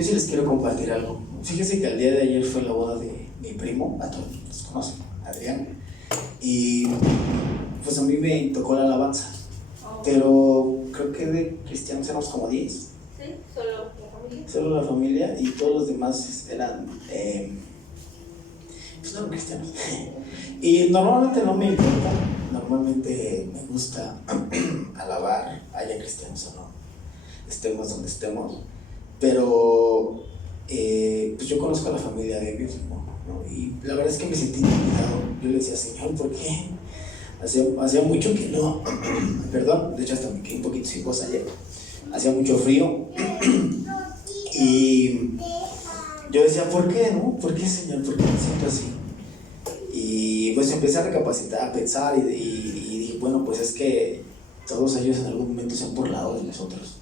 Yo sí les quiero compartir algo. Fíjense que el día de ayer fue la boda de mi primo, a todos los conocen, Adrián. Y pues a mí me tocó la alabanza. Pero creo que de cristianos éramos como 10. Sí, solo la familia. Solo la familia y todos los demás eran, pues no eran cristianos. Y normalmente no me importa, normalmente me gusta alabar, haya cristianos o no, estemos donde estemos. Pero pues yo conozco a la familia de ellos, ¿no? Y la verdad es que me sentí intimidado. Yo le decía, Señor, ¿por qué? Hacía mucho que no, perdón, de hecho hasta me quedé un poquito sin voz ayer. Hacía mucho frío y yo decía, ¿por qué, no? ¿Por qué, Señor? ¿Por qué me siento así? Y pues empecé a recapacitar, a pensar y dije, bueno, pues es que todos ellos en algún momento se han burlado de nosotros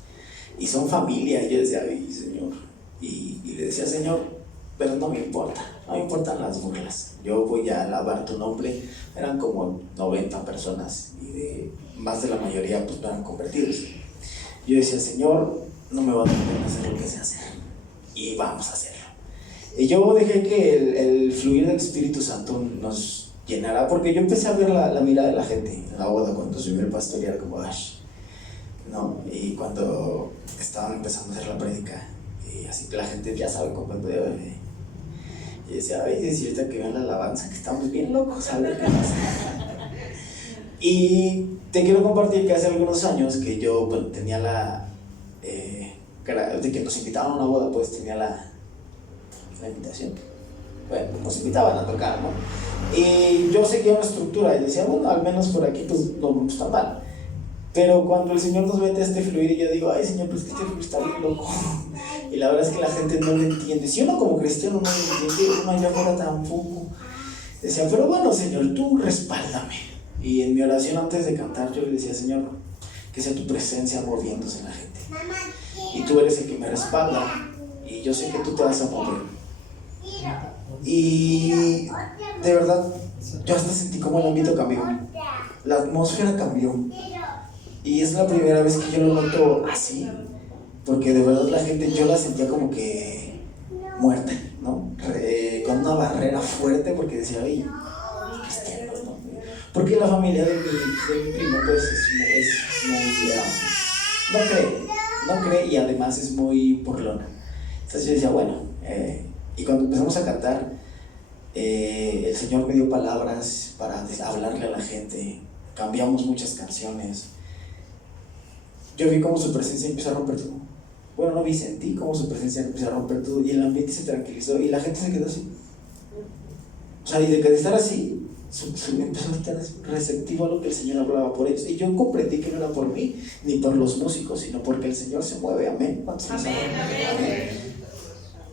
y son familia. Y yo decía, ay, Señor, y le decía, Señor, pero no me importa, no me importan las burlas, yo voy a alabar tu nombre. Eran como 90 personas y más de la mayoría pues no eran convertidos. Yo decía, Señor, no me va a dar pena hacer lo que sé hacer y vamos a hacerlo. Y yo dejé que el fluir del Espíritu Santo nos llenara, porque yo empecé a ver la mirada de la gente en la boda cuando subió el pastor y era como ¿no? Y cuando estaban empezando a hacer la prédica, y así que la gente ya sabe cómo es de. Y decía, ay, es cierto que vean la alabanza, que estamos bien locos, a ver qué pasa. Y te quiero compartir que hace algunos años que yo, bueno, tenía de que nos invitaban a una boda, pues tenía la invitación. Bueno, nos invitaban a tocar, ¿no? Y yo seguía una estructura y decía, bueno, al menos por aquí pues no vamos tan mal. Pero cuando el Señor nos mete a este fluir y yo digo, ay, Señor, pues que este fluir está bien loco. Y la verdad es que la gente no lo entiende. Si uno como cristiano no lo entiende, uno allá afuera tampoco. Decía, pero bueno, Señor, tú respáldame. Y en mi oración antes de cantar yo le decía, Señor, que sea tu presencia moviéndose en la gente. Y tú eres el que me respalda y yo sé que tú te vas a mover. Y de verdad, yo hasta sentí como el ámbito cambió. La atmósfera cambió. Y es la primera vez que yo lo noto así. Porque de verdad la gente, yo la sentía como que muerta, ¿no? Con una barrera fuerte, porque decía, ay, cristiano, ¿no? Porque la familia de mi primo, pues, es muy, no cree y además es muy burlona. Entonces yo decía, bueno, y cuando empezamos a cantar, el Señor me dio palabras para hablarle a la gente, cambiamos muchas canciones. Yo vi cómo su presencia empezó a romper todo. Bueno, no vi, sentí cómo su presencia empezó a romper todo y el ambiente se tranquilizó y la gente se quedó así. O sea, y de estar así, empezó a estar receptivo a lo que el Señor hablaba por ellos. Y yo comprendí que no era por mí ni por los músicos, sino porque el Señor se mueve. Amén. Amén.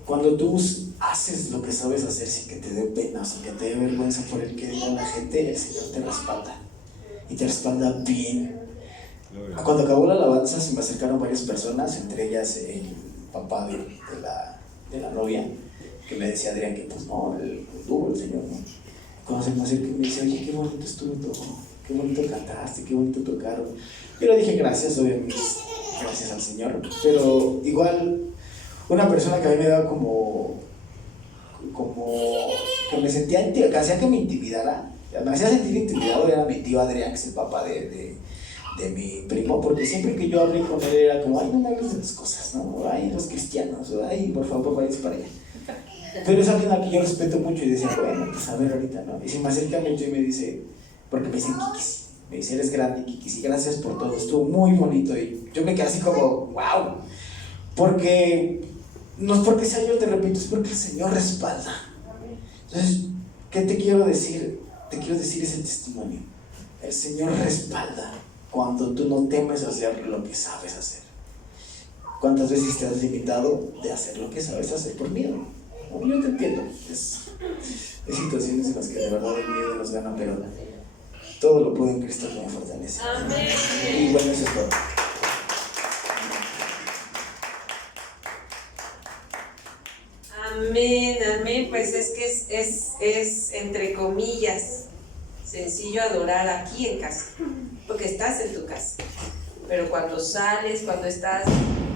Cuando tú haces lo que sabes hacer sin que te dé pena, sin que te dé vergüenza por el que diga la gente, el Señor te respalda. Y te respalda bien. Cuando acabó la alabanza se me acercaron varias personas, entre ellas el papá de la novia, que me decía, Adrián, que pues no, el Señor, ¿no? Cuando se me acercó me dice, oye, qué bonito estuvo todo, qué bonito cantaste, qué bonito tocaron. Yo le dije gracias, obviamente, gracias al Señor, pero igual una persona que a mí me daba como que me sentía, que hacía que me intimidara, me hacía sentir intimidado, era mi tío Adrián, que es el papá de mi primo, porque siempre que yo hablé con él era como, ay, no me hables de las cosas, ¿no? Ay, los cristianos, ay, por favor, váyanse para allá. Pero es alguien al que yo respeto mucho y decía, bueno, pues a ver ahorita, ¿no? Y se me acerca mucho y me dice, porque me dicen Kikis, me dice, eres grande, Kikis, y gracias por todo, estuvo muy bonito. Y yo me quedé así como, wow, porque no es porque sea yo, te repito, es porque el Señor respalda. Entonces, ¿qué te quiero decir? Te quiero decir ese testimonio. El Señor respalda cuando tú no temes hacer lo que sabes hacer. ¿Cuántas veces te has limitado de hacer lo que sabes hacer por miedo? Yo te entiendo. Hay situaciones en las que de verdad el miedo nos gana, pero todo lo puedo en Cristo que me fortalece. Amén. Y bueno, eso es todo. Amén, amén. Pues es que es entre comillas sencillo adorar aquí en casa, porque estás en tu casa. Pero cuando sales, cuando estás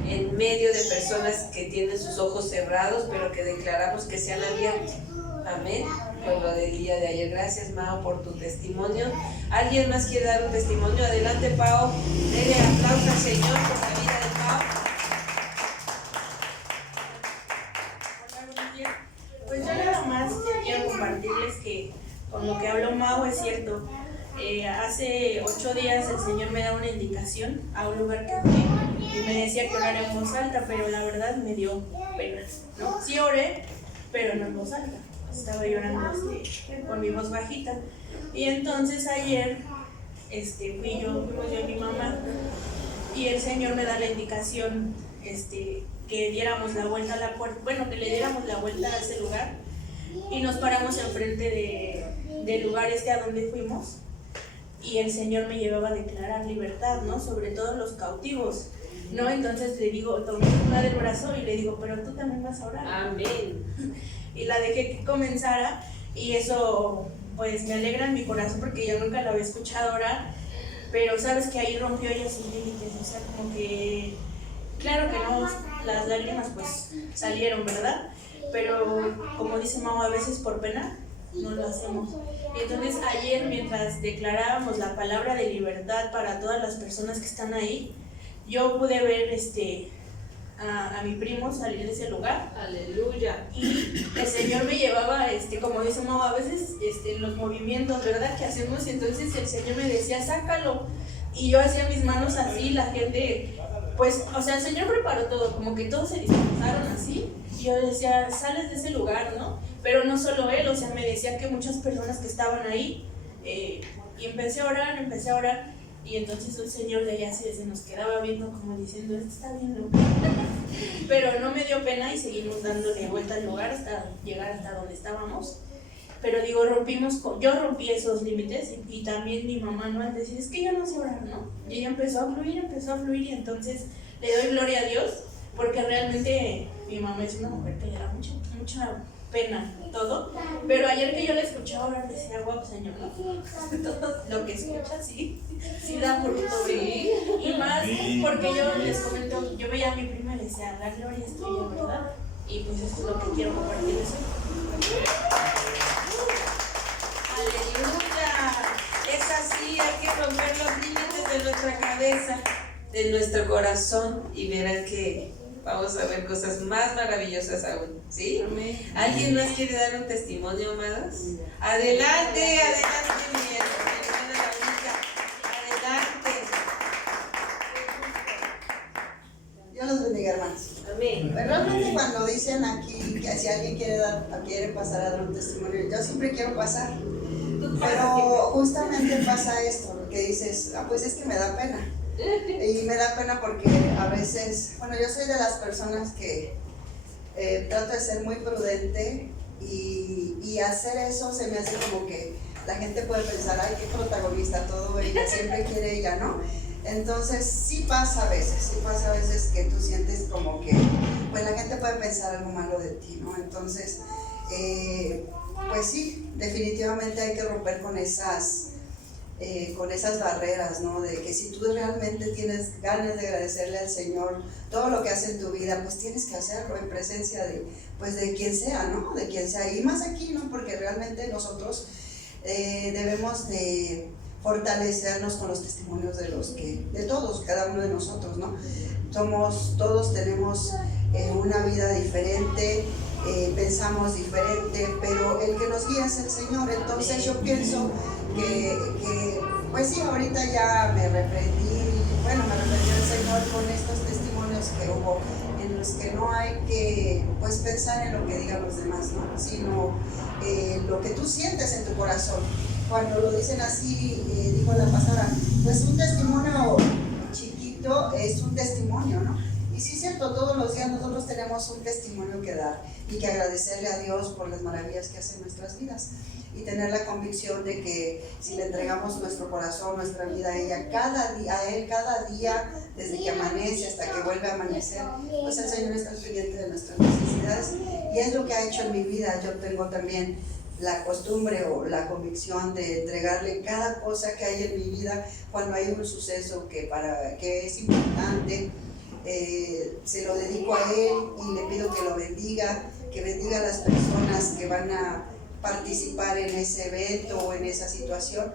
en medio de personas que tienen sus ojos cerrados, pero que declaramos que se han abierto. Amén. Por lo del día de ayer. Gracias, Mao, por tu testimonio. ¿Alguien más quiere dar un testimonio? Adelante, Pao. Dele aplauso al Señor por la vida de Pao. Hola, buenos días. Pues yo nada más quiero compartirles que con lo que habló Mao es cierto. Hace 8 días el Señor me da una indicación a un lugar que fui y me decía que orara en voz alta, pero la verdad me dio pena, ¿no? Sí oré, pero no en voz alta. Estaba llorando con mi voz bajita. Y entonces ayer fuimos yo y mi mamá, y el Señor me da la indicación que diéramos la vuelta a la puerta, bueno, que le diéramos la vuelta a ese lugar, y nos paramos enfrente del lugar a donde fuimos, y el Señor me llevaba a declarar libertad, ¿no? Sobre todo los cautivos, ¿no? Entonces le digo, tomé una del brazo y le digo, pero tú también vas a orar. Amén. Y la dejé que comenzara, y eso pues me alegra en mi corazón porque yo nunca la había escuchado orar, pero sabes que ahí rompió ella sus límites, o sea, como que, claro que no, las lágrimas pues salieron, ¿verdad? Pero como dice Mau, a veces por pena no lo hacemos. Y entonces ayer, mientras declarábamos la palabra de libertad para todas las personas que están ahí, yo pude ver a mi primo salir de ese lugar. Aleluya. Y el Señor me llevaba, como dice Mau, a veces los movimientos, ¿verdad?, que hacemos, y entonces el Señor me decía, sácalo, y yo hacía mis manos así, la gente, pues, o sea, el Señor preparó todo, como que todos se dispersaron así, y yo decía, sales de ese lugar, ¿no? Pero no solo él, o sea, me decía que muchas personas que estaban ahí, y empecé a orar, y entonces el Señor de allá se nos quedaba viendo como diciendo, esto está bien loco. Pero no me dio pena y seguimos dándole vuelta al lugar hasta llegar hasta donde estábamos. Pero digo, yo rompí esos límites, y también mi mamá, ¿no? Al decir, es que yo no sé orar, ¿no? Y ella empezó a fluir, y entonces le doy gloria a Dios, porque realmente mi mamá es una mujer que le da mucha pena todo, pero ayer que yo la escuchaba orar decía, wow, Señor, ¿no? Todo lo que escucha sí da fruto, Sí. y más porque yo les comento, yo veía a mi prima y le decía, la gloria es tuya, ¿verdad? Y pues eso es lo que quiero compartir eso. Aleluya. Es así, hay que romper los límites de nuestra cabeza, de nuestro corazón, y verán que vamos a ver cosas más maravillosas aún, ¿sí? Amén. ¿Alguien más quiere dar un testimonio, amadas? Adelante, mi hermana Laurita. Adelante. Dios los bendiga, hermanos. Amén. Pero realmente cuando dicen aquí que si alguien quiere pasar a dar un testimonio, yo siempre quiero pasar. Pero justamente pasa esto, lo que dices, pues es que me da pena. Y me da pena porque a veces, bueno, yo soy de las personas que trato de ser muy prudente, y hacer eso se me hace como que la gente puede pensar, ay, qué protagonista, todo ella, siempre quiere ella, ¿no? Entonces sí pasa a veces que tú sientes como que, pues la gente puede pensar algo malo de ti, ¿no? Entonces, pues sí, definitivamente hay que romper con esas barreras, ¿no? De que si tú realmente tienes ganas de agradecerle al Señor todo lo que hace en tu vida, pues tienes que hacerlo en presencia de quien sea, ¿no? De quien sea, y más aquí, ¿no? Porque realmente nosotros debemos de fortalecernos con los testimonios de todos, cada uno de nosotros, ¿no? Todos tenemos una vida diferente, pensamos diferente, pero el que nos guía es el Señor. Entonces yo pienso que pues sí, ahorita ya me reprendí el Señor con estos testimonios que hubo, en los que no hay que pues pensar en lo que digan los demás, ¿no? Sino lo que tú sientes en tu corazón. Cuando lo dicen así, dijo la pastora, pues un testimonio chiquito es un testimonio, ¿no? Y sí es cierto, todos los días nosotros tenemos un testimonio que dar y que agradecerle a Dios por las maravillas que hace en nuestras vidas, y tener la convicción de que si le entregamos nuestro corazón, nuestra vida a Él cada día, desde que amanece hasta que vuelve a amanecer, pues el Señor está pendiente de nuestras necesidades, y es lo que ha hecho en mi vida. Yo tengo también la costumbre o la convicción de entregarle cada cosa que hay en mi vida cuando hay un suceso que es importante. se lo dedico a él y le pido que lo bendiga, que bendiga a las personas que van a participar en ese evento o en esa situación,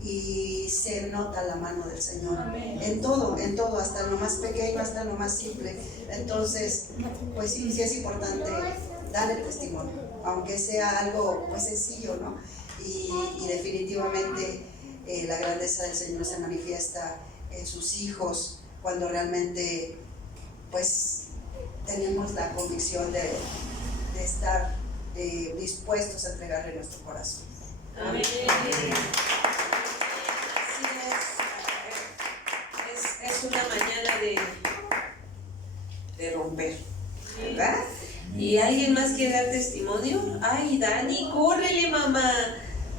y se nota la mano del Señor en todo, hasta lo más pequeño, hasta lo más simple. Entonces, pues sí es importante dar el testimonio, aunque sea algo pues sencillo, ¿no? Y definitivamente la grandeza del Señor se manifiesta en sus hijos cuando realmente pues tenemos la convicción de estar dispuestos a entregarle nuestro corazón. Amén. Es una mañana de romper, ¿verdad? ¿Y alguien más quiere dar testimonio? Ay, Dani, córrele, mamá.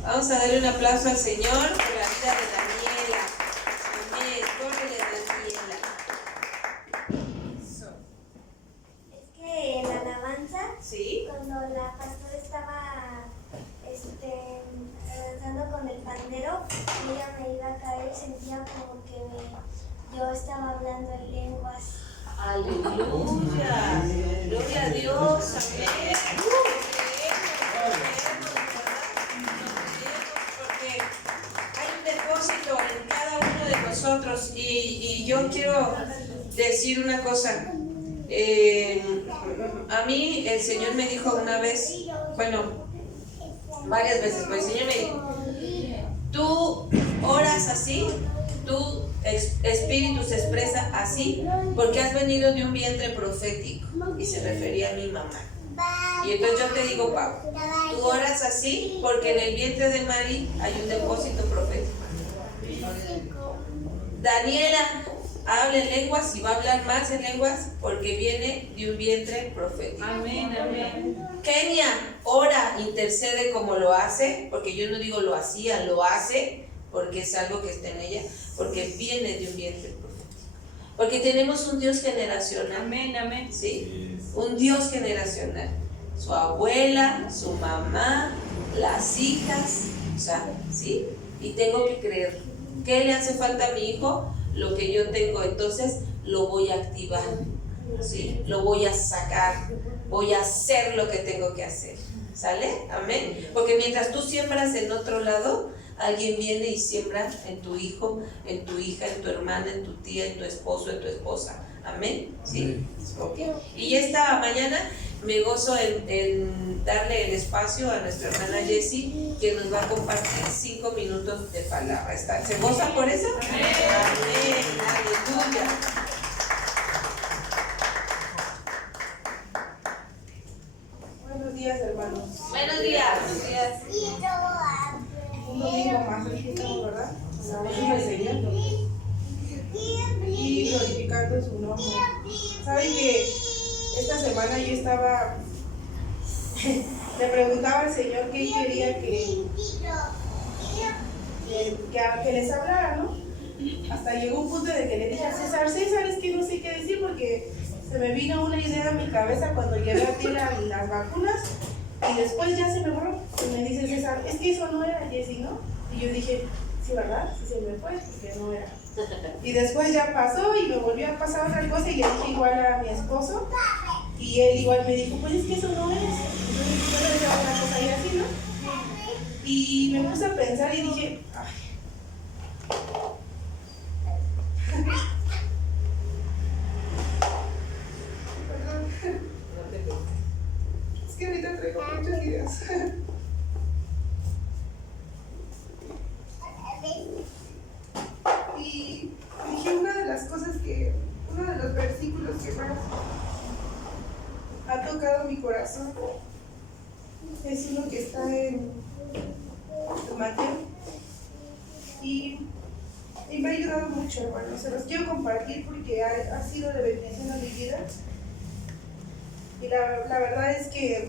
Vamos a darle un aplauso al Señor por la vida de Daniela. Amén, córrele, Daniela. Es que en la alabanza, ¿Sí? cuando la pastora estaba danzando con el pandero, ella me iba a caer y sentía como que yo estaba hablando en lenguas. Aleluya. Gloria a Dios. Amén. Porque hay un depósito en cada uno de nosotros y yo quiero decir una cosa. A mí el Señor me dijo una vez, bueno, varias veces, pero el Señor me dijo, tú oras así, tu espíritu se expresa así, porque has venido de un vientre profético, y se refería a mi mamá. Y entonces yo te digo, Pau, tú oras así porque en el vientre de Mari hay un depósito profético. Daniela habla en lenguas y va a hablar más en lenguas porque viene de un vientre profético. Amén, amén. Kenia ora, intercede como lo hace, porque yo no digo lo hacía, lo hace, porque es algo que está en ella, porque viene de un vientre profético. Porque tenemos un Dios generacional. Amén, amén. ¿Sí? Un Dios generacional. Su abuela, su mamá, las hijas, o sea, ¿sí? Y tengo que creer. ¿Qué le hace falta a mi hijo? Lo que yo tengo, entonces lo voy a activar, ¿sí? Lo voy a sacar, voy a hacer lo que tengo que hacer, ¿sale? Amén. Porque mientras tú siembras en otro lado, alguien viene y siembra en tu hijo, en tu hija, en tu hermana, en tu tía, en tu esposo, en tu esposa. Amén. ¿Sí? Okay. Y esta mañana me gozo en darle el espacio a nuestra hermana Jessie, que nos va a compartir 5 minutos de palabra. ¿Se goza por eso? Amén. Amén. Aleluya. Buenos días, hermanos. Buenos días. Un domingo más disfrutamos, ¿verdad? Alabando al Señor y glorificando su nombre. Saben que esta semana yo estaba, le preguntaba al Señor qué quería que les hablara, ¿no? Hasta llegó un punto de que le dije a César, es que no sé qué decir porque se me vino una idea a mi cabeza cuando llegué a tirar las vacunas y después ya se me borró. Y me dice César, es que eso no era, Jessie, ¿no? Y yo dije, sí, ¿verdad? Sí se me fue, porque no era. Y después ya pasó y me volvió a pasar otra cosa y le dije igual a mi esposo y él igual me dijo, pues es que eso no es. Entonces yo le dije otra cosa y así, ¿no? Y me puse a pensar y dije, ay. Perdón. Es que ahorita traigo muchas ideas. Y dije uno de los versículos que más ha tocado mi corazón es uno que está en Mateo y me ha ayudado mucho, hermanos. Se los quiero compartir porque ha sido de bendición a mi vida y la verdad es que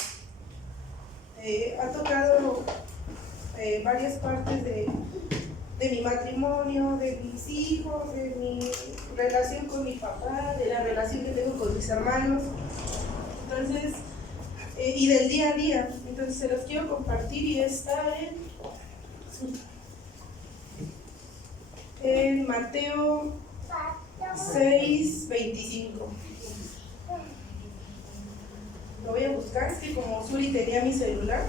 ha tocado varias partes de mi matrimonio, de mis hijos, de mi relación con mi papá, de la relación que tengo con mis hermanos, entonces, y del día a día. Entonces se los quiero compartir y está en Mateo 6:25. Lo voy a buscar, es que como Suri tenía mi celular,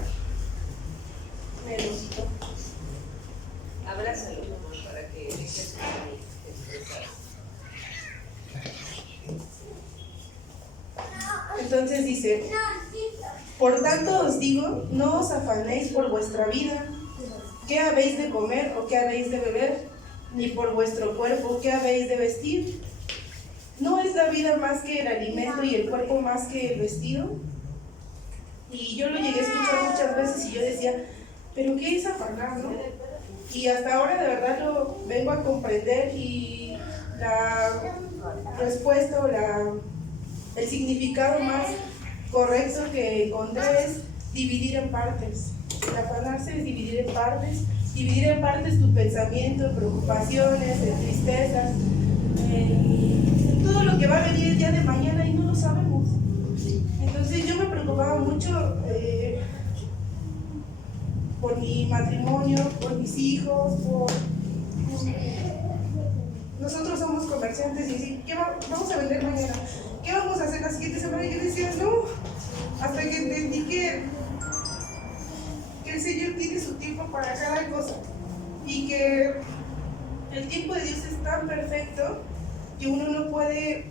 me lo quitó. Abrázalo, mamá, para que dejes que Entonces dice: por tanto os digo, no os afanéis por vuestra vida, qué habéis de comer o qué habéis de beber, ni por vuestro cuerpo, qué habéis de vestir. ¿No es la vida más que el alimento y el cuerpo más que el vestido? Y yo lo llegué a escuchar muchas veces y yo decía, ¿pero qué es afanar, no? Y hasta ahora de verdad lo vengo a comprender, y la respuesta o el significado más correcto que encontré es dividir en partes. El afanarse es dividir en partes tu pensamiento, preocupaciones, tristezas, todo lo que va a venir el día de mañana y no lo sabemos. Entonces yo me preocupaba mucho por mi matrimonio, por mis hijos, nosotros somos comerciantes y decir, ¿qué vamos a vender mañana? ¿Qué vamos a hacer la siguiente semana? Y yo decía, no, hasta que entendí que el Señor tiene su tiempo para cada cosa y que el tiempo de Dios es tan perfecto que uno no puede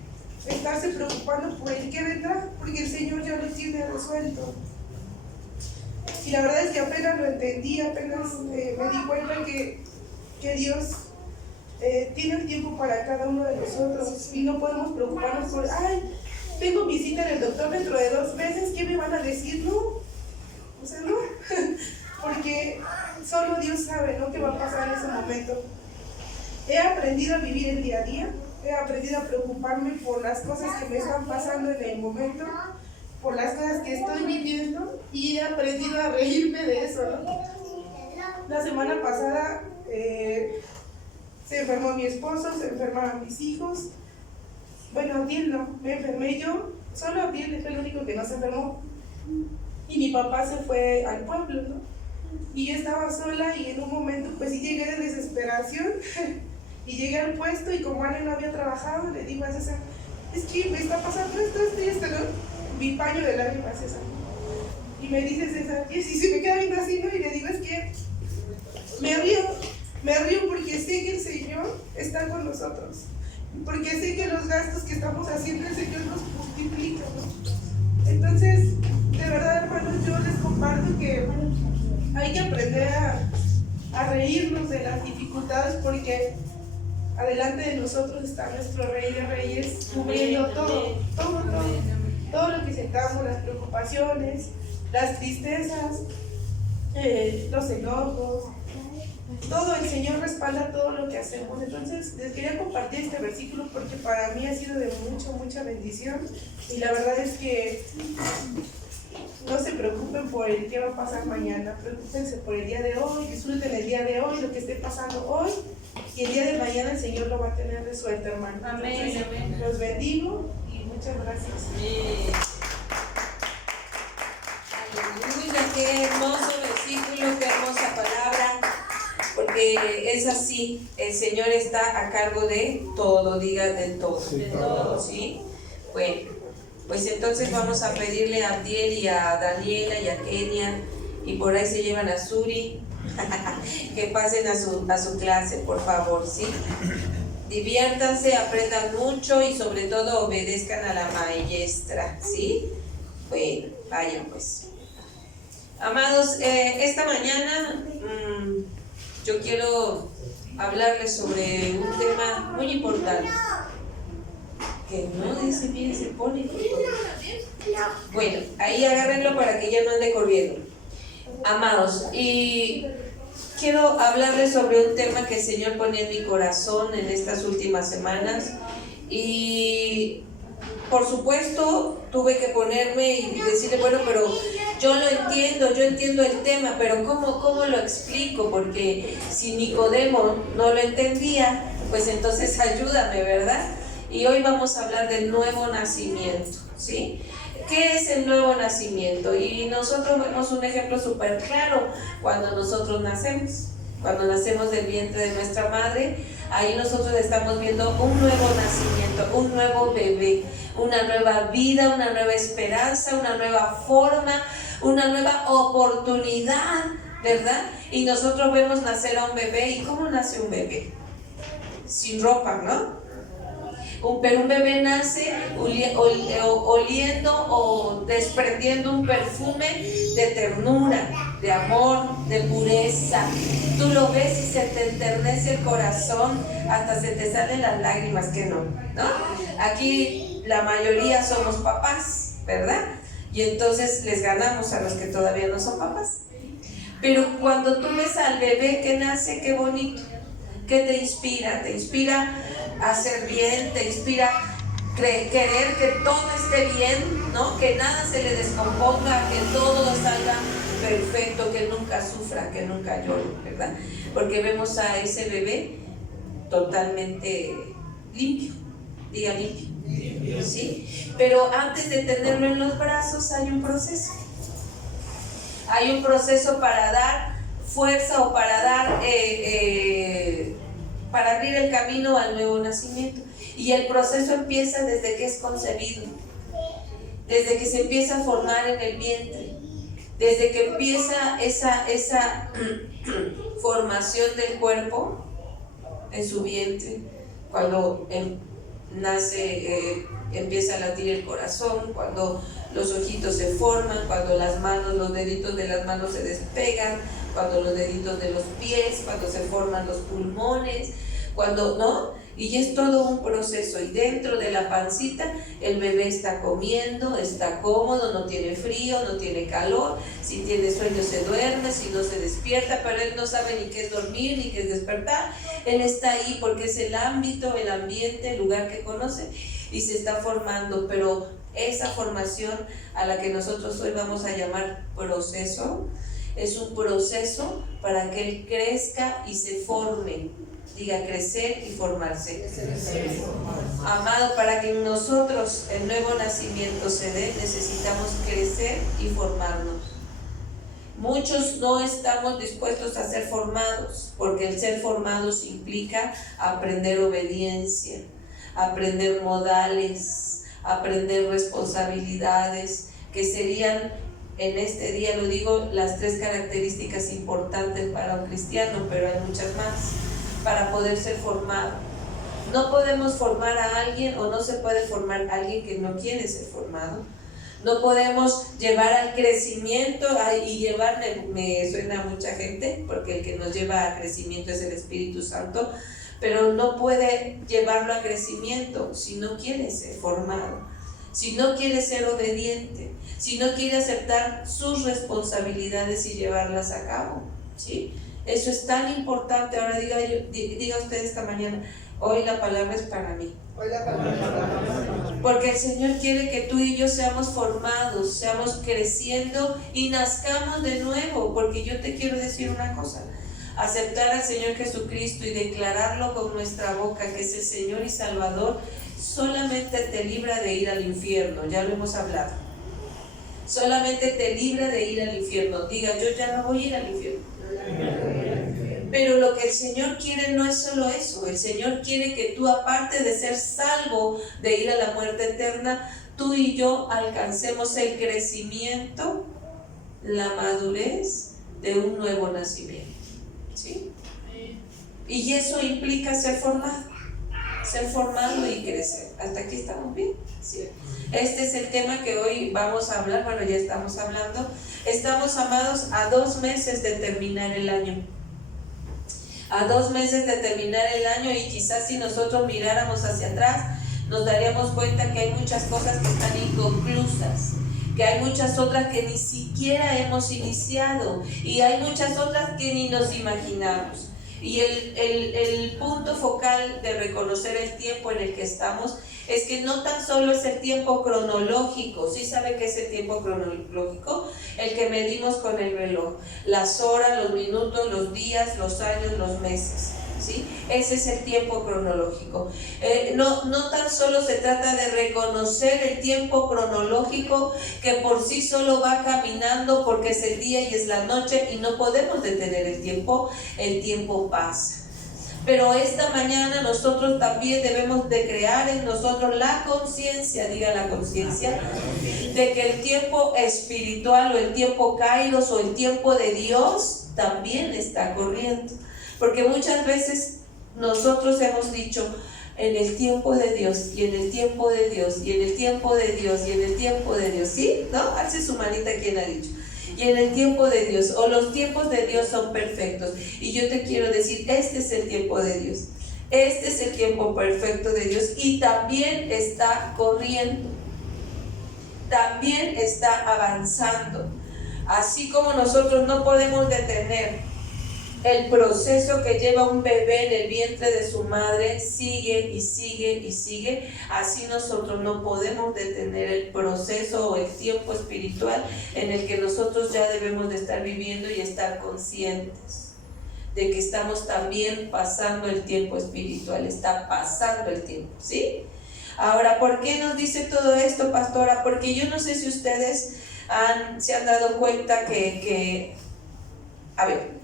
estarse preocupando por el que vendrá, porque el Señor ya lo tiene resuelto. Y la verdad es que apenas lo entendí, apenas me di cuenta que Dios tiene el tiempo para cada uno de nosotros y no podemos preocuparnos por, ay, tengo mi cita en el doctor dentro de 2 meses, ¿qué me van a decir? No, o sea, no, porque solo Dios sabe, ¿no?, qué va a pasar en ese momento. He aprendido a vivir el día a día, he aprendido a preocuparme por las cosas que me están pasando en el momento, por las cosas que estoy viviendo, y he aprendido a reírme de eso, ¿no? La semana pasada se enfermó mi esposo, se enfermaron mis hijos. Bueno, Abdiel no, me enfermé yo, solo Abdiel fue el único que no se enfermó. Y mi papá se fue al pueblo, ¿no? Y yo estaba sola y en un momento pues sí llegué de desesperación y llegué al puesto y como Ale no había trabajado, le digo a César, es que me está pasando esto, ¿no? Mi paño de lágrimas, César. Y me dice César, y si se me queda bien así, ¿no? Y le digo, es que me río porque sé que el Señor está con nosotros, porque sé que los gastos que estamos haciendo el Señor nos multiplica, ¿no? Entonces, de verdad, hermanos, yo les comparto que hay que aprender a reírnos de las dificultades, porque adelante de nosotros está nuestro Rey de Reyes cubriendo todo lo que sentamos, las preocupaciones, las tristezas, los enojos, todo. El Señor respalda todo lo que hacemos. Entonces les quería compartir este versículo porque para mí ha sido de mucha bendición, y la verdad es que no se preocupen por el que va a pasar mañana, preocúpense por el día de hoy, disfruten el día de hoy, lo que esté pasando hoy, y el día de mañana el Señor lo va a tener resuelto, hermano. Amén, entonces, amén. Los bendigo y muchas gracias. Aleluya, qué hermoso versículo, qué hermosa palabra, porque es así, el Señor está a cargo de todo, diga del todo, Sí, de todo, ¿sí? Bueno, pues entonces vamos a pedirle a Abdiel y a Daniela y a Kenia, y por ahí se llevan a Suri, que pasen a su clase, por favor, ¿sí? Diviértanse, aprendan mucho y sobre todo obedezcan a la maestra, ¿sí? Bueno, vayan pues. Amados, esta mañana yo quiero hablarles sobre un tema muy importante. Que no dice bien, se pone. Bueno, ahí agárrenlo para que ya no ande corriendo. Amados, y quiero hablarles sobre un tema que el Señor pone en mi corazón en estas últimas semanas, y por supuesto tuve que ponerme y decirle, bueno, pero yo entiendo el tema, pero ¿cómo lo explico? Porque si Nicodemo no lo entendía, pues entonces ayúdame, ¿verdad? Y hoy vamos a hablar del nuevo nacimiento, ¿sí? ¿Qué es el nuevo nacimiento? Y nosotros vemos un ejemplo súper claro cuando nosotros nacemos. cuando nacemos del vientre de nuestra madre, ahí nosotros estamos viendo un nuevo nacimiento, un nuevo bebé, una nueva vida, una nueva esperanza, una nueva forma, una nueva oportunidad, ¿verdad? Y nosotros vemos nacer a un bebé. ¿Y cómo nace un bebé? Sin ropa, ¿no? Pero un bebé nace oliendo o desprendiendo un perfume de ternura, de amor, de pureza. Tú lo ves y se te enternece el corazón, hasta se te salen las lágrimas, que no, ¿no? Aquí la mayoría somos papás, ¿verdad? Y entonces les ganamos a los que todavía no son papás. Pero cuando tú ves al bebé que nace, qué bonito. ¿Qué te inspira? Te inspira a hacer bien, te inspira querer que todo esté bien, ¿no? Que nada se le descomponga, que todo salga perfecto, que nunca sufra, que nunca llore, ¿verdad? Porque vemos a ese bebé totalmente limpio, diga limpio, ¿sí? Pero antes de tenerlo en los brazos hay un proceso. Hay un proceso para dar fuerza o para dar para abrir el camino al nuevo nacimiento. Y el proceso empieza desde que es concebido, desde que se empieza a formar en el vientre, desde que empieza esa formación del cuerpo en su vientre, cuando nace, empieza a latir el corazón, cuando los ojitos se forman, cuando las manos, los deditos de las manos se despegan, cuando los deditos de los pies, cuando se forman los pulmones, cuando, ¿no? Y es todo un proceso, y dentro de la pancita el bebé está comiendo, está cómodo, no tiene frío, no tiene calor, si tiene sueño se duerme, si no se despierta, pero él no sabe ni qué es dormir, ni qué es despertar. Él está ahí porque es el ámbito, el ambiente, el lugar que conoce, y se está formando. Pero esa formación a la que nosotros hoy vamos a llamar proceso, es un proceso para que él crezca y se forme. Diga, crecer y formarse. Amado, para que nosotros el nuevo nacimiento se dé, necesitamos crecer y formarnos. Muchos no estamos dispuestos a ser formados, porque el ser formados implica aprender obediencia, aprender modales, aprender responsabilidades, que serían, en este día lo digo, las 3 características importantes para un cristiano, pero hay muchas más, para poder ser formado. No podemos formar a alguien, o no se puede formar a alguien que no quiere ser formado. No podemos llevar al crecimiento, y llevar me suena a mucha gente, porque el que nos lleva a crecimiento es el Espíritu Santo, pero no puede llevarlo a crecimiento si no quiere ser formado, si no quiere ser obediente, si no quiere aceptar sus responsabilidades y llevarlas a cabo, ¿sí? Eso es tan importante. Ahora diga usted esta mañana, hoy la palabra es para mí. Porque el Señor quiere que tú y yo seamos formados, seamos creciendo y nazcamos de nuevo. Porque yo te quiero decir una cosa: aceptar al Señor Jesucristo y declararlo con nuestra boca que es el Señor y Salvador, solamente te libra de ir al infierno. Ya lo hemos hablado. Solamente te libra de ir al infierno. Diga, yo ya no voy a ir al infierno. Pero lo que el Señor quiere no es solo eso. El Señor quiere que tú, aparte de ser salvo de ir a la muerte eterna, tú y yo alcancemos el crecimiento, la madurez de un nuevo nacimiento, ¿sí? Y eso implica ser formado y crecer. ¿Hasta aquí estamos bien? ¿Sí? Este es el tema que hoy vamos a hablar. Bueno, ya estamos hablando. Estamos, amados, a 2 meses de terminar el año. A 2 meses de terminar el año, y quizás si nosotros miráramos hacia atrás, nos daríamos cuenta que hay muchas cosas que están inconclusas, que hay muchas otras que ni siquiera hemos iniciado, y hay muchas otras que ni nos imaginamos. Y el punto focal de reconocer el tiempo en el que estamos es que no tan solo es el tiempo cronológico. ¿Sí sabe qué es el tiempo cronológico? El que medimos con el reloj, las horas, los minutos, los días, los años, los meses, ¿sí? Ese es el tiempo cronológico. No tan solo se trata de reconocer el tiempo cronológico que por sí solo va caminando porque es el día y es la noche y no podemos detener el tiempo pasa. Pero esta mañana nosotros también debemos de crear en nosotros la conciencia, diga la conciencia, de que el tiempo espiritual o el tiempo kairos o el tiempo de Dios también está corriendo. Porque muchas veces nosotros hemos dicho en el tiempo de Dios y en el tiempo de Dios y en el tiempo de Dios y en el tiempo de Dios, ¿sí? ¿No? Alce su manita quien ha dicho. Y en el tiempo de Dios, o los tiempos de Dios son perfectos. Y yo te quiero decir, este es el tiempo de Dios. Este es el tiempo perfecto de Dios y también está corriendo. También está avanzando. Así como nosotros no podemos detener el proceso que lleva un bebé en el vientre de su madre, sigue y sigue y sigue, así nosotros no podemos detener el proceso o el tiempo espiritual en el que nosotros ya debemos de estar viviendo y estar conscientes de que estamos también pasando el tiempo espiritual, está pasando el tiempo, ¿sí? Ahora, ¿por qué nos dice todo esto, pastora? Porque yo no sé si ustedes se han dado cuenta que a ver,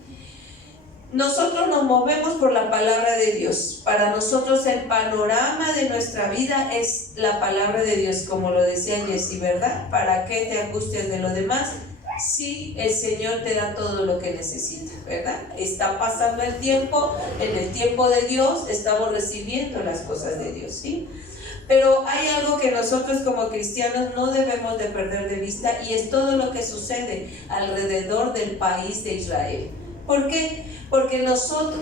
nosotros nos movemos por la palabra de Dios. Para nosotros el panorama de nuestra vida es la palabra de Dios, como lo decía Jessie, ¿verdad? ¿Para qué te angustias de lo demás? Sí, el Señor te da todo lo que necesitas, ¿verdad? Está pasando el tiempo, en el tiempo de Dios estamos recibiendo las cosas de Dios, ¿sí? Pero hay algo que nosotros como cristianos no debemos de perder de vista y es todo lo que sucede alrededor del país de Israel. ¿Por qué? Porque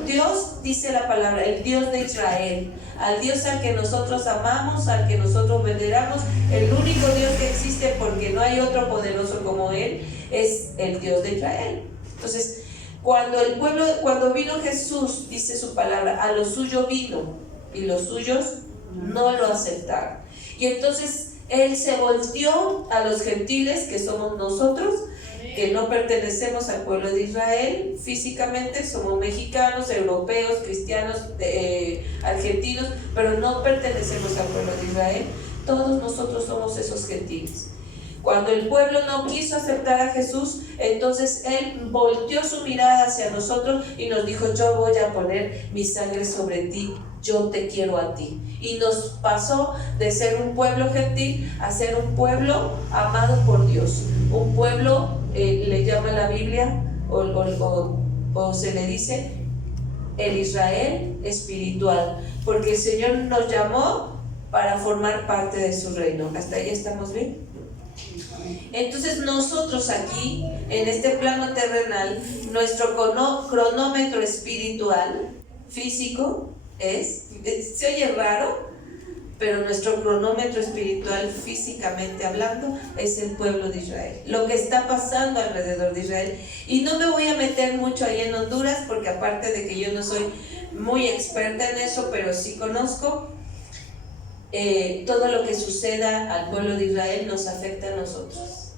Dios, dice la palabra, el Dios de Israel, al Dios al que nosotros amamos, al que nosotros veneramos, el único Dios que existe porque no hay otro poderoso como Él, es el Dios de Israel. Entonces, cuando vino Jesús, dice su palabra, a lo suyo vino y los suyos no lo aceptaron. Y entonces Él se volteó a los gentiles, que somos nosotros, que no pertenecemos al pueblo de Israel físicamente, somos mexicanos, europeos, cristianos, argentinos, pero no pertenecemos al pueblo de Israel. Todos nosotros somos esos gentiles. Cuando el pueblo no quiso aceptar a Jesús, entonces Él volteó su mirada hacia nosotros y nos dijo: yo voy a poner mi sangre sobre ti, yo te quiero a ti. Y nos pasó de ser un pueblo gentil a ser un pueblo amado por Dios, un pueblo, le llama la Biblia o se le dice el Israel espiritual, porque el Señor nos llamó para formar parte de su reino. ¿Hasta ahí estamos bien? Entonces nosotros aquí, en este plano terrenal, nuestro cronómetro espiritual, físico, se oye raro, pero nuestro cronómetro espiritual, físicamente hablando, es el pueblo de Israel, lo que está pasando alrededor de Israel. Y no me voy a meter mucho ahí en Honduras, porque aparte de que yo no soy muy experta en eso, pero sí conozco, todo lo que suceda al pueblo de Israel nos afecta a nosotros.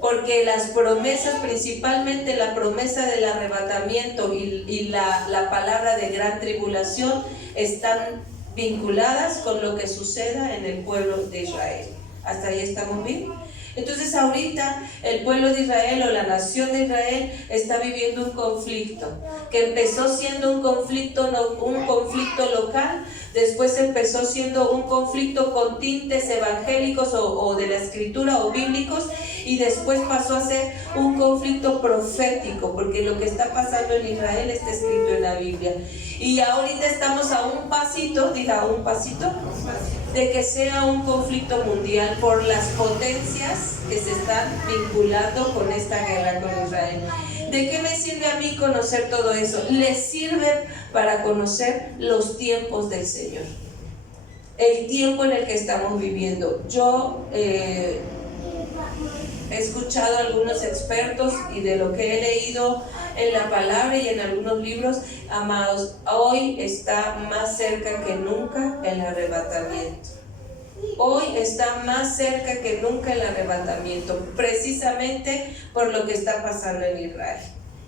Porque las promesas, principalmente la promesa del arrebatamiento y la palabra de gran tribulación, están vinculadas con lo que suceda en el pueblo de Israel. ¿Hasta ahí estamos bien? Entonces ahorita el pueblo de Israel o la nación de Israel está viviendo un conflicto que empezó siendo un conflicto local, después empezó siendo un conflicto con tintes evangélicos o de la escritura o bíblicos, y después pasó a ser un conflicto profético, porque lo que está pasando en Israel está escrito en la Biblia. Y ahorita estamos a un pasito, de que sea un conflicto mundial por las potencias que se están vinculando con esta guerra con Israel. ¿De qué me sirve a mí conocer todo eso? Les sirve para conocer los tiempos del Señor, el tiempo en el que estamos viviendo. Yo he escuchado a algunos expertos y de lo que he leído en la palabra y en algunos libros, amados, hoy está más cerca que nunca el arrebatamiento. Hoy está más cerca que nunca el arrebatamiento, precisamente por lo que está pasando en Israel.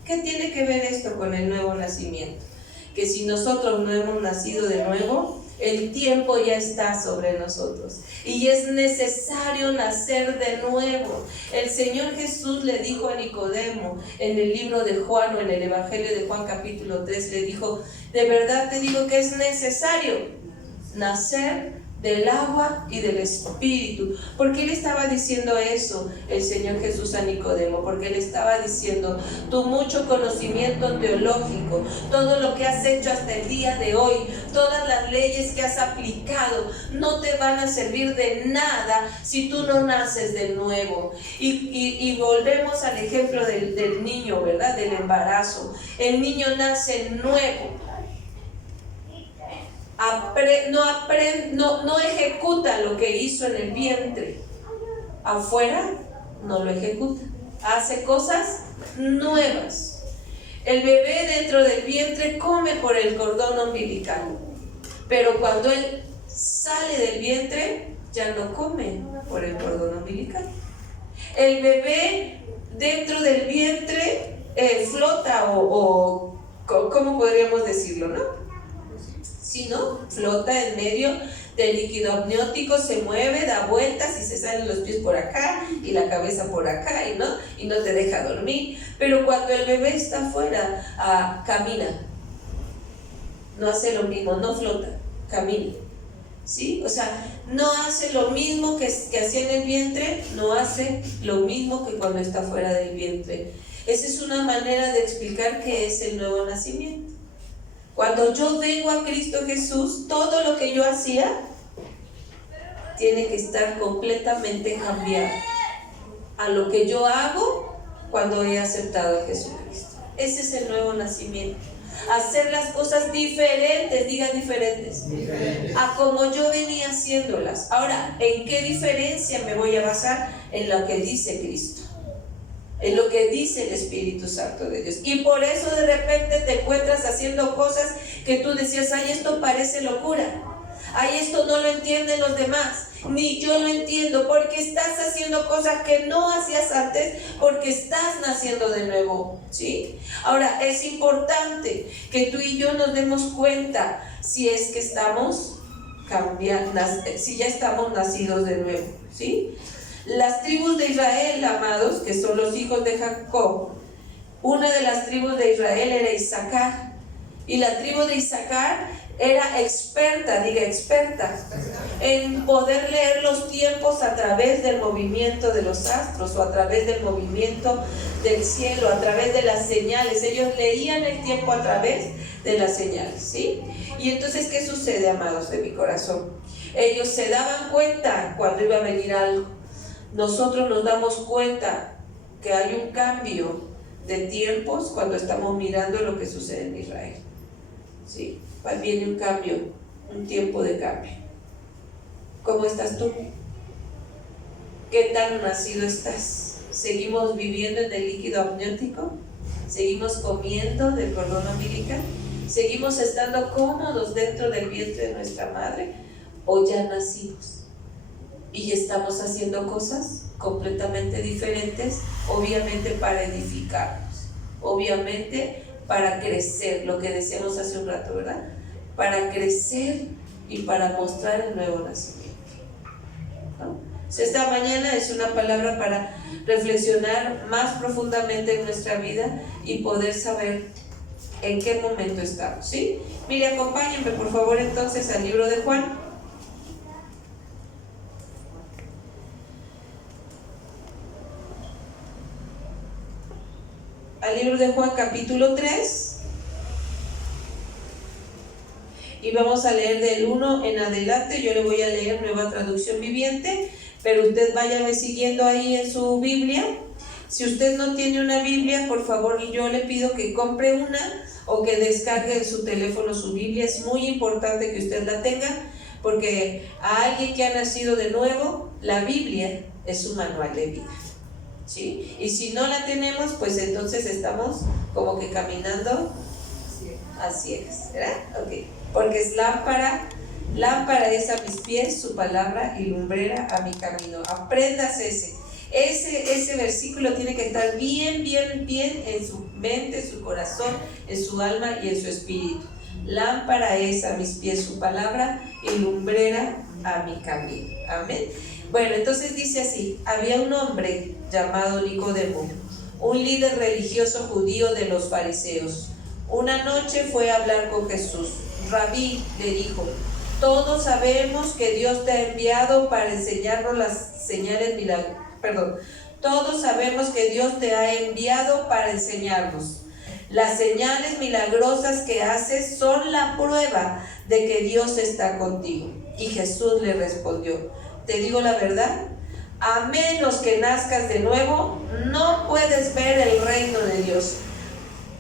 ¿Qué tiene que ver esto con el nuevo nacimiento? que si nosotros no hemos nacido de nuevo, el tiempo ya está sobre nosotros y es necesario nacer de nuevo. El Señor Jesús le dijo a Nicodemo en el libro de Juan, o en el Evangelio de Juan capítulo 3, le dijo: de verdad te digo que es necesario nacer del agua y del Espíritu. ¿Por qué le estaba diciendo eso el Señor Jesús a Nicodemo? Porque le estaba diciendo: tu mucho conocimiento teológico, todo lo que has hecho hasta el día de hoy, todas las leyes que has aplicado, no te van a servir de nada si tú no naces de nuevo. Y volvemos al ejemplo del niño, ¿verdad? Del embarazo. El niño nace nuevo. No ejecuta lo que hizo en el vientre. Afuera no lo ejecuta. Hace cosas nuevas. El bebé dentro del vientre come por el cordón umbilical, pero cuando él sale del vientre ya no come por el cordón umbilical. El bebé dentro del vientre flota o ¿cómo podríamos decirlo, no? Si no, flota en medio del líquido amniótico, se mueve, da vueltas y se salen los pies por acá y la cabeza por acá y no te deja dormir. Pero cuando el bebé está afuera, camina, no hace lo mismo, no flota, camina, ¿sí? O sea, no hace lo mismo que hacía en el vientre, no hace lo mismo que cuando está fuera del vientre. Esa es una manera de explicar qué es el nuevo nacimiento. Cuando yo vengo a Cristo Jesús, todo lo que yo hacía tiene que estar completamente cambiado a lo que yo hago cuando he aceptado a Jesucristo. Ese es el nuevo nacimiento. Hacer las cosas diferentes, digan diferentes, a como yo venía haciéndolas. Ahora, ¿en qué diferencia me voy a basar? En lo que dice Cristo, en lo que dice el Espíritu Santo de Dios. Y por eso de repente te encuentras haciendo cosas que tú decías: ay, esto parece locura, ay, esto no lo entienden los demás, ni yo lo entiendo, porque estás haciendo cosas que no hacías antes, porque estás naciendo de nuevo, ¿sí? Ahora, es importante que tú y yo nos demos cuenta si es que estamos cambiando, si ya estamos nacidos de nuevo, ¿sí? Las tribus de Israel, amados, que son los hijos de Jacob, una de las tribus de Israel era Isaacar, y la tribu de Isaacar era experta en poder leer los tiempos a través del movimiento de los astros, o a través del movimiento del cielo, a través de las señales. Ellos leían el tiempo a través de las señales, ¿sí? Y entonces, ¿qué sucede, amados de mi corazón? Ellos se daban cuenta cuando iba a venir algo. Nosotros nos damos cuenta que hay un cambio de tiempos cuando estamos mirando lo que sucede en Israel, ¿sí? Viene un cambio, un tiempo de cambio. ¿Cómo estás tú? ¿Qué tan nacido estás? ¿Seguimos viviendo en el líquido amniótico? ¿Seguimos comiendo del cordón umbilical? ¿Seguimos estando cómodos dentro del vientre de nuestra madre? ¿O ya nacimos y estamos haciendo cosas completamente diferentes? Obviamente para edificarnos, obviamente para crecer, lo que decíamos hace un rato, ¿verdad? Para crecer y para mostrar el nuevo nacimiento, ¿no? Esta mañana es una palabra para reflexionar más profundamente en nuestra vida y poder saber en qué momento estamos, ¿sí? Mire, acompáñenme por favor entonces al libro de Juan. Al libro de Juan capítulo 3, y vamos a leer del 1 en adelante. Yo le voy a leer Nueva Traducción Viviente, pero usted váyame siguiendo ahí en su Biblia. Si usted no tiene una Biblia, por favor, yo le pido que compre una o que descargue en su teléfono su Biblia. Es muy importante que usted la tenga, porque a alguien que ha nacido de nuevo, la Biblia es su manual de vida, ¿sí? Y si no la tenemos, pues entonces estamos como que caminando a ciegas, ¿verdad? Ok. Porque es lámpara es a mis pies su palabra y lumbrera a mi camino. Aprendas ese versículo, tiene que estar bien en su mente, en su corazón, en su alma y en su espíritu. Lámpara es a mis pies su palabra y lumbrera a mi camino. Amén. Bueno, entonces dice así: había un hombre llamado Nicodemo, un líder religioso judío de los fariseos. Una noche fue a hablar con Jesús. Rabí, le dijo, todos sabemos que Dios te ha enviado para enseñarnos las señales milagrosas. Todos sabemos que Dios te ha enviado para enseñarnos. Las señales milagrosas que haces son la prueba de que Dios está contigo. Y Jesús le respondió, te digo la verdad, a menos que nazcas de nuevo, no puedes ver el reino de Dios.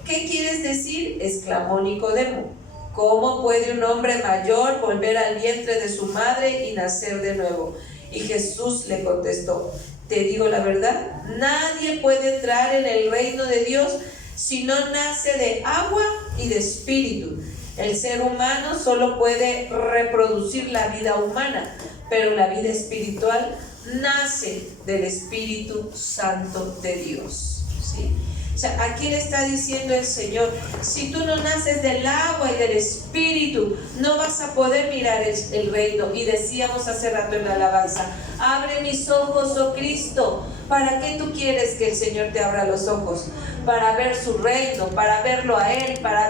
¿Qué quieres decir?, exclamó Nicodemo. ¿Cómo puede un hombre mayor volver al vientre de su madre y nacer de nuevo? Y Jesús le contestó, te digo la verdad, nadie puede entrar en el reino de Dios si no nace de agua y de espíritu. El ser humano solo puede reproducir la vida humana, pero la vida espiritual nace del Espíritu Santo de Dios. ¿Sí? O sea, aquí le está diciendo el Señor, si tú no naces del agua y del Espíritu, no vas a poder mirar el reino. Y decíamos hace rato en la alabanza, abre mis ojos, oh Cristo. ¿Para qué tú quieres que el Señor te abra los ojos? Para ver su reino, para verlo a Él, para